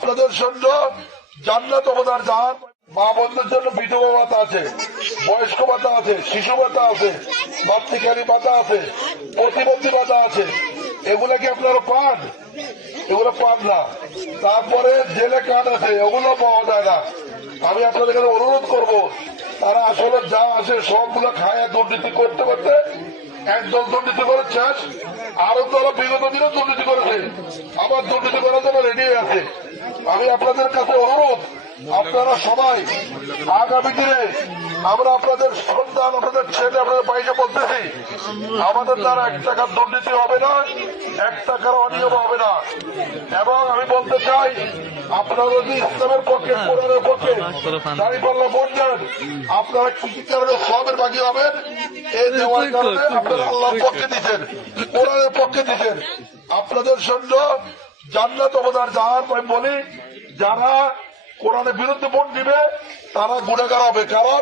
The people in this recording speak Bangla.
আপনাদের জন্য জান্নাত অবদার জাহান, মা বোনদের জন্য বিধবা ভাতা আছে, বয়স্ক ভাতা আছে, শিশু ভাতা আছে, মাতৃকালী ভাতা আছে, প্রতিবন্ধী ভাতা আছে। এগুলা কি আপনারা পান? এগুলো পান না। তারপরে জেলে কার্ড আছে, ওগুলো পাওয়া যায় না। আমি আপনাদের কাছে অনুরোধ করব, তারা আসলে যা আছে সবগুলো খায় দুর্নীতি করতে করতে একদল দুর্নীতি করে শেষ, আরো তারা বিগত দিনে দুর্নীতি করেছে, আবার দুর্নীতি করার জন্য রেডি আছে। আমি আপনাদের কাছে অনুরোধ, আপনারা সবাই আগামী দিনে আমরা আপনাদের সন্তান, আপনাদের ছেলে, আপনাদের বাইরে বলতেছি, আমাদের দ্বারা 1 টাকার দুর্নীতি হবে না, 1 টাকার অনিয়ম হবে না। এবং আমি বলতে চাই, আপনারা যদি ইসলামের পক্ষে, কোরআনের পক্ষে দাঁড়িপাল্লা ভোট দেন, আপনারা কি কারণে সবের বাকি হবেন? এই দেওয়ার কারণে আপনারা আল্লাহর পক্ষে দিচ্ছেন, কোরআনের পক্ষে দিচ্ছেন। আপনাদের জন্য জান্নাত অবদার জাহান। আমি বলি, যারা কোরআনের বিরুদ্ধে ভোট দিবে তারা গুণাগার হবে, কারণ